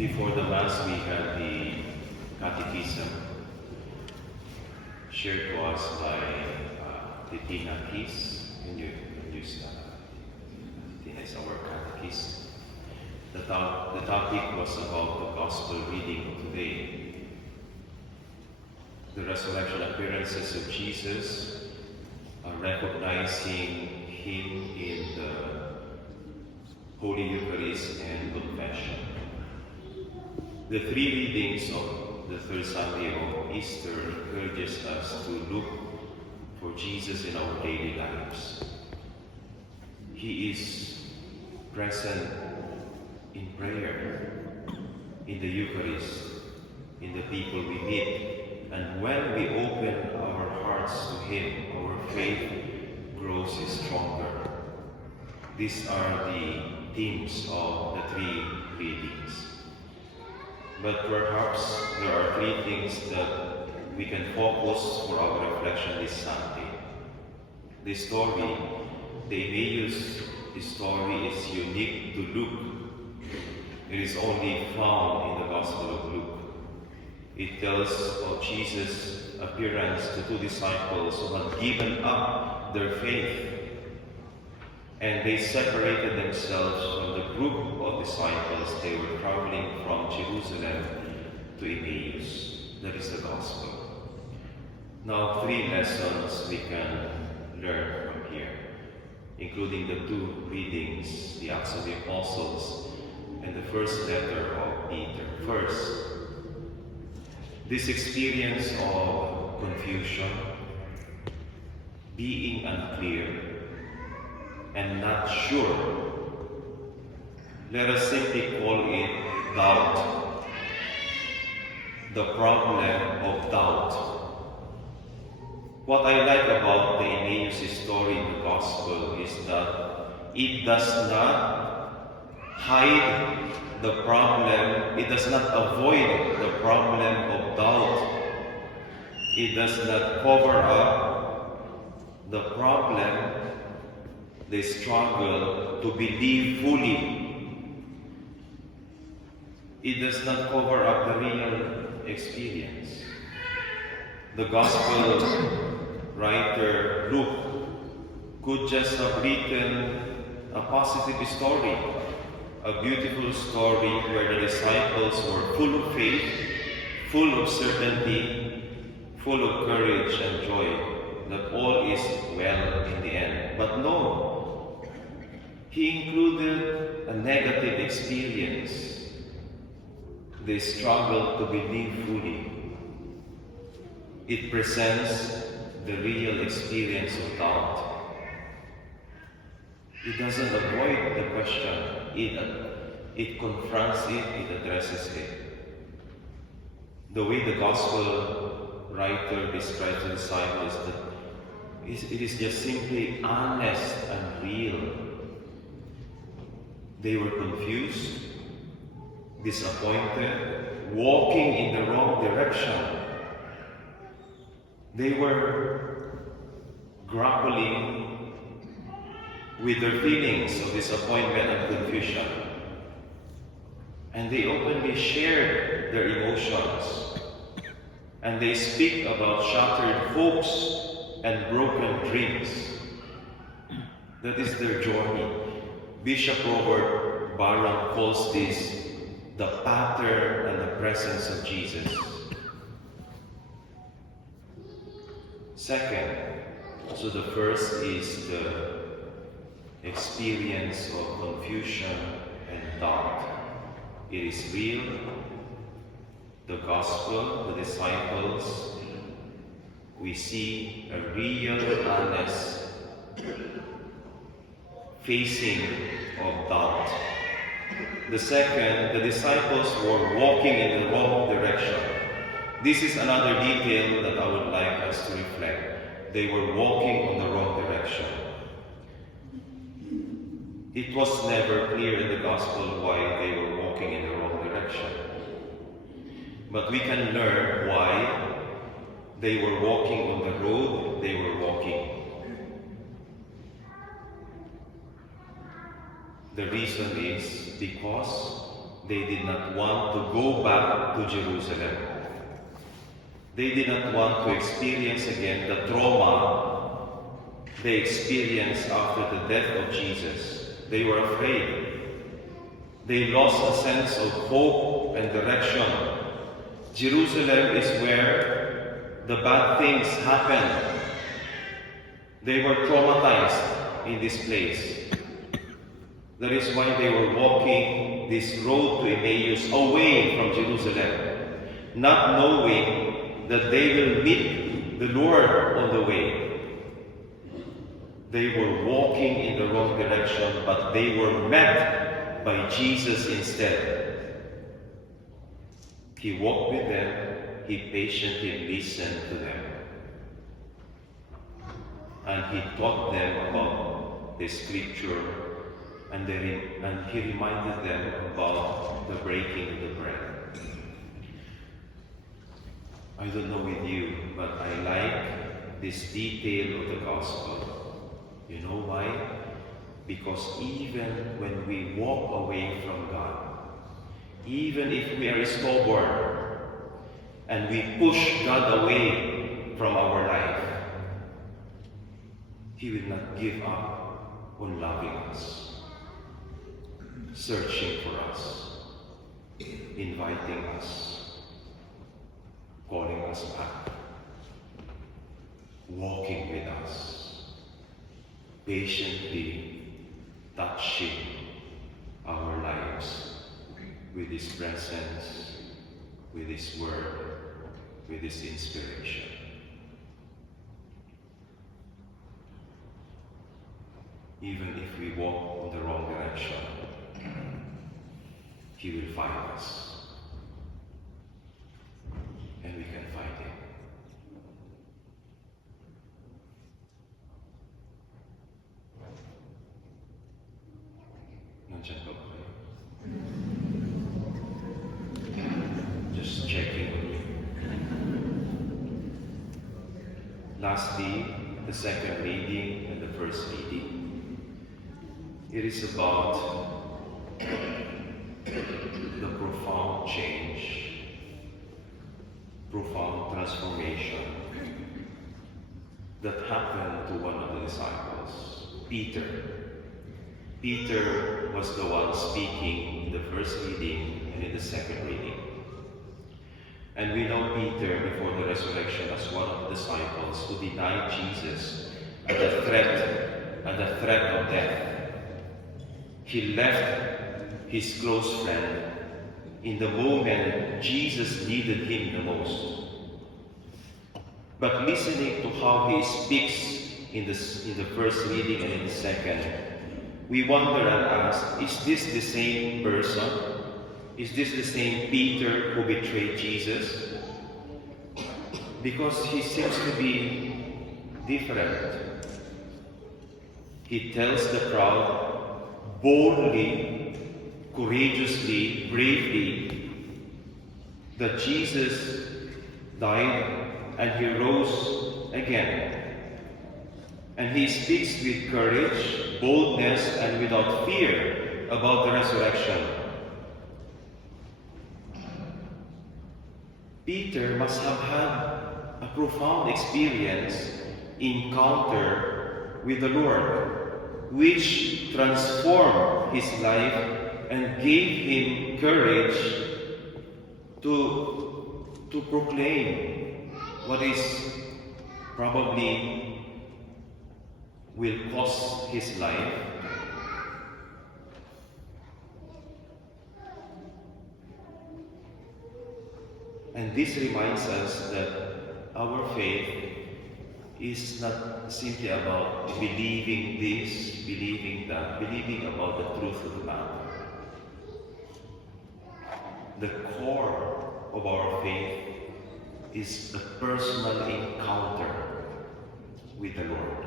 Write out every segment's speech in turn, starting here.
Before the Mass, we had the Catechism shared to us by Titina Keys. Titina is our catechist. The topic was about the Gospel reading today. The resurrection appearances of Jesus, recognizing Him in the Holy Eucharist and Confession. The three readings of the third Sunday of Easter encourages us to look for Jesus in our daily lives. He is present in prayer, in the Eucharist, in the people we meet. And when we open our hearts to Him, our faith grows stronger. These are the themes of the three readings. But perhaps there are three things that we can focus for our reflection this Sunday. The story, the Emmaus story, is unique to Luke. It is only found in the Gospel of Luke. It tells of Jesus' appearance to two disciples who had given up their faith, and they separated themselves from the group of disciples. They were traveling from Jerusalem to Emmaus. That is the Gospel. Now, three lessons we can learn from here, including the two readings, the Acts of the Apostles and the first letter of Peter. First, this experience of confusion, being unclear and not sure, let us simply call it doubt. The problem of doubt. What I like about the Emmaus story in the Gospel is that it does not hide the problem, it does not avoid the problem of doubt. It does not cover up the problem, the struggle to believe fully. It does not cover up the real experience. The Gospel writer Luke could just have written a positive story, a beautiful story where the disciples were full of faith, full of certainty, full of courage and joy, that all is well in the end. But no, he included a negative experience, the struggle to believe fully. It presents the real experience of doubt. It doesn't avoid the question, it confronts it, it addresses it. The way the Gospel writer describes the disciples, it is just simply honest and real. They were confused, disappointed, walking in the wrong direction. They were grappling with their feelings of disappointment and confusion. And they openly shared their emotions. And they speak about shattered hopes and broken dreams. That is their journey. Bishop Robert Barron calls this the pattern and the presence of Jesus. Second, so the first is the experience of confusion and doubt. It is real. The Gospel, the disciples, we see a real, honest facing of doubt. The second, the disciples were walking in the wrong direction. This is another detail that I would like us to reflect. They were walking on the wrong direction. It was never clear in the Gospel why they were walking in the wrong direction. But we can learn why they were walking on the road they were walking. The reason is because they did not want to go back to Jerusalem. They did not want to experience again the trauma they experienced after the death of Jesus. They were afraid. They lost a sense of hope and direction. Jerusalem is where the bad things happen. They were traumatized in this place. That is why they were walking this road to Emmaus away from Jerusalem, not knowing that they will meet the Lord on the way. They were walking in the wrong direction, but they were met by Jesus instead. He walked with them, he patiently listened to them, and he taught them about the scripture, and he reminded them about the breaking of the bread. I don't know with you, but I like this detail of the gospel. You know why? Because even when we walk away from God, even if we are stubborn and we push God away from our life, He will not give up on loving us, searching for us, inviting us, calling us back, walking with us, patiently touching our lives with His presence, with His word, with His inspiration. Even if we walk in the wrong direction, He will find us. And we can find Him. Nandiyan ba kayo? Just checking on you. Lastly, the second reading and the first reading. It is about the profound change, profound transformation that happened to one of the disciples, Peter. Peter was the one speaking in the first reading and in the second reading. And we know Peter before the resurrection as one of the disciples who denied Jesus at the threat of death. He left his close friend in the moment Jesus needed him the most. But listening to how he speaks in the first reading and in the second, we wonder and ask, is this the same person? Is this the same Peter who betrayed Jesus? Because he seems to be different. He tells the crowd boldly, courageously, bravely that Jesus died and He rose again. And he speaks with courage, boldness, and without fear about the resurrection. Peter must have had a profound experience, encounter with the Lord, which transformed his life and gave him courage to proclaim what is probably will cost his life. And this reminds us that our faith is not simply about believing this, believing that, believing about the truth of the matter. The core of our faith is a personal encounter with the Lord.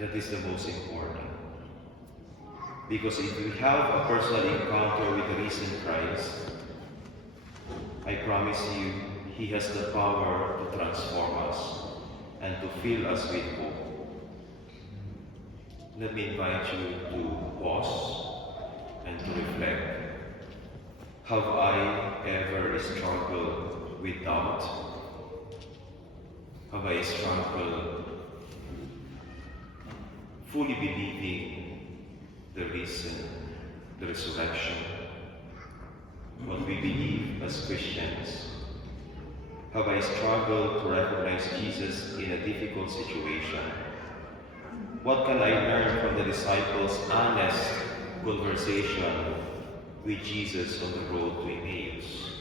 That is the most important. Because if we have a personal encounter with the risen Christ, I promise you, He has the power to transform us and to fill us with hope. let me invite you to pause and to reflect. Have I ever struggled with doubt? Have I struggled fully believing there is the resurrection? What we believe as Christians? Have I struggled to recognize Jesus in a difficult situation? What can I learn from the disciples' honest conversation with Jesus on the road to Emmaus?